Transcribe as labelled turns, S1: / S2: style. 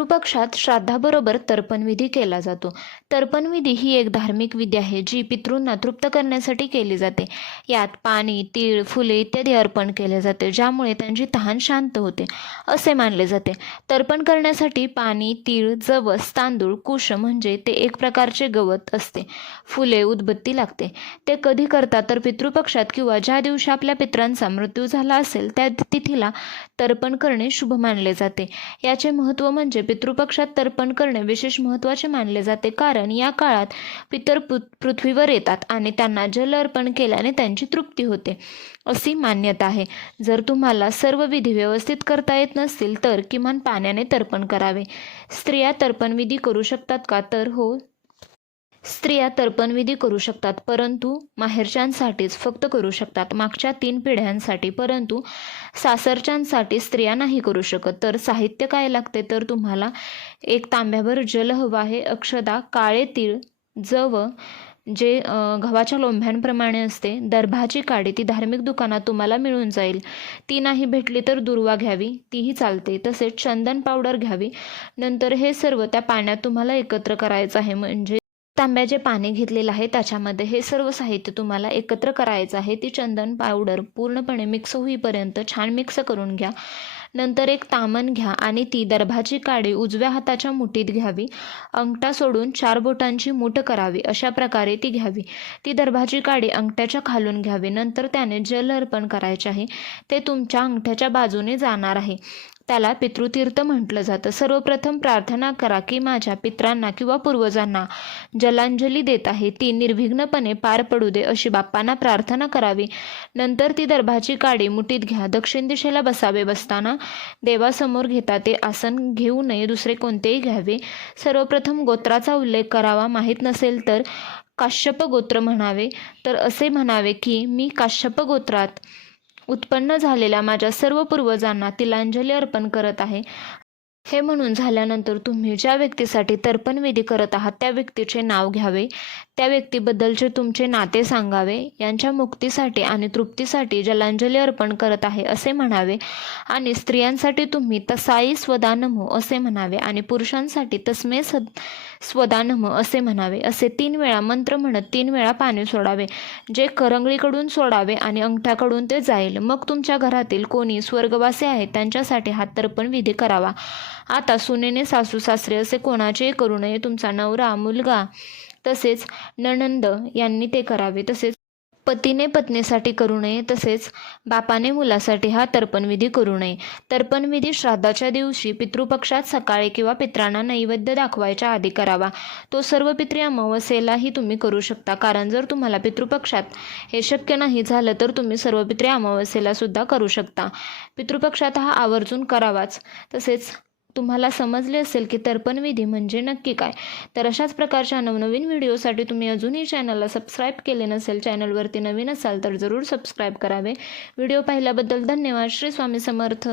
S1: पितृपक्षात श्राद्धाबरोबर तर्पणविधी केला जातो. तर्पणविधी ही एक धार्मिक विधी आहे जी पितृंना तृप्त करण्यासाठी केली जाते. यात पाणी तीळ फुले इत्यादी अर्पण केले जाते ज्यामुळे त्यांची तहान शांत होते असे मानले जाते. तर्पण करण्यासाठी पाणी तीळ जवस तांदूळ कुश म्हणजे ते एक प्रकारचे गवत असते. फुले उदबत्ती लागते. ते कधी करतात तर पितृपक्षात किंवा ज्या दिवशी आपल्या पित्रांचा मृत्यू झाला असेल त्या तिथीला तर्पण करणे शुभ मानले जाते. याचे महत्त्व म्हणजे पितृपक्षात तर्पण करणे विशेष महत्त्वाचे मानले जाते. कारण या काळात पितर पृ- पृथ्वीवर येतात आणि त्यांना जल अर्पण केल्याने त्यांची तृप्ती होते. अशी मान्यता आहे. जर तुम्हाला सर्व विधी व्यवस्थित करता येत नसतील तर किमान पाण्याने तर्पण करावे. स्त्रिया तर्पण विधी करू शकतात का? तर हो स्त्रिया तर्पणविधी करू शकतात परंतु माहेरच्यांसाठीच फक्त करू शकतात. मागच्या तीन पिढ्यांसाठी परंतु सासरच्यांसाठी स्त्रिया नाही करू शकत. तर साहित्य काय लागते? तर तुम्हाला एक तांब्याभर जल हवं आहे. अक्षदा काळे तीळ जव जे गव्हाच्या लोंब्यांप्रमाणे असते. दर्भाची काडी ती धार्मिक दुकानात तुम्हाला मिळून जाईल. ती नाही भेटली तर दुर्वा घ्यावी. तीही चालते. तसेच चंदन पावडर घ्यावी. नंतर हे सर्व त्या पाण्यात तुम्हाला एकत्र करायचं आहे. म्हणजे तांब्याचे पाणी घेतलेलं आहे त्याच्यामध्ये हे सर्व साहित्य तुम्हाला एकत्र करायचं आहे. ती चंदन पावडर पूर्णपणे मिक्स होईपर्यंत छान मिक्स करून घ्या. नंतर एक तामण घ्या आणि ती दर्भाची काडी उजव्या हाताच्या मुठीत घ्यावी. अंगठा सोडून चार बोटांची मूठ करावी. अशा प्रकारे ती घ्यावी. ती दर्भाची काडी अंगठ्याच्या खालून घ्यावी. नंतर त्याने जल अर्पण करायचे आहे. ते तुमच्या अंगठ्याच्या बाजूने जाणार आहे. त्याला पितृतीर्थ म्हटलं जातं. सर्वप्रथम प्रार्थना करा की माझ्या पित्रांना किंवा पूर्वजांना जलांजली देत आहे. ती निर्विघ्नपणे पार पडू दे अशी बाप्पांना प्रार्थना करावी. नंतर ती दर्भाची काडी मुठीत घ्या. दक्षिण दिशेला बसावे बसताना देवासमोर घेता ते आसन घेऊ नये दुसरे कोणतेही घ्यावे. सर्वप्रथम गोत्राचा उल्लेख करावा. माहीत नसेल तर काश्यप गोत्र म्हणावे. तर असे म्हणावे की मी काश्यप गोत्रात उत्पन्न झालेल्या माझ्या सर्व पूर्वजांना तिलांजली अर्पण करत आहे. हे म्हणून झाल्यानंतर तुम्ही ज्या व्यक्तीसाठी तर्पणविधी करत आहात त्या व्यक्तीचे नाव घ्यावे. त्या व्यक्तीबद्दलचे तुमचे नाते सांगावे. यांच्या मुक्तीसाठी आणि तृप्तीसाठी जलांजली अर्पण करत आहे असे म्हणावे. आणि स्त्रियांसाठी तुम्ही तसाई स्वदानमो असे म्हणावे. आणि पुरुषांसाठी तस्मे सद स्वदानम असे म्हणावे. असे तीन वेळा मंत्र म्हणत तीन वेळा पाणी सोडावे. जे करंगळीकडून सोडावे आणि अंगठ्याकडून ते जाईल. मग तुमच्या घरातील कोणी स्वर्गवासी आहेत त्यांच्यासाठी हा तर्पण विधी करावा. आता सुनेने सासू सासरे असे कोणाचेही करू नये. तुमचा नवरा मुलगा तसेच ननंद यांनी ते करावे. तसेच पतीने पत्नीसाठी करू नये तसेच बापाने मुलासाठी हा तर्पणविधी करू नये. तर्पणविधी श्राद्धाच्या दिवशी पितृपक्षात सकाळी किंवा पित्रांना नैवेद्य दाखवायच्या आधी करावा. तो सर्व पित्री अमावस्येलाही तुम्ही करू शकता. कारण जर तुम्हाला पितृपक्षात हे शक्य नाही झालं तर तुम्ही सर्व पित्री अमावस्येला सुद्धा करू शकता. पितृपक्षात हा आवर्जून करावाच. तसेच तुम्हाला समजले असेल की तर्पणविधी म्हणजे नक्की काय? तर अशाच प्रकारच्या नवनवीन व्हिडिओसाठी तुम्ही अजूनही चॅनलला सबस्क्राईब केले नसेल चॅनलवरती नवीन असाल तर जरूर सबस्क्राईब करावे. व्हिडिओ पाहिल्याबद्दल धन्यवाद. श्री स्वामी समर्थ.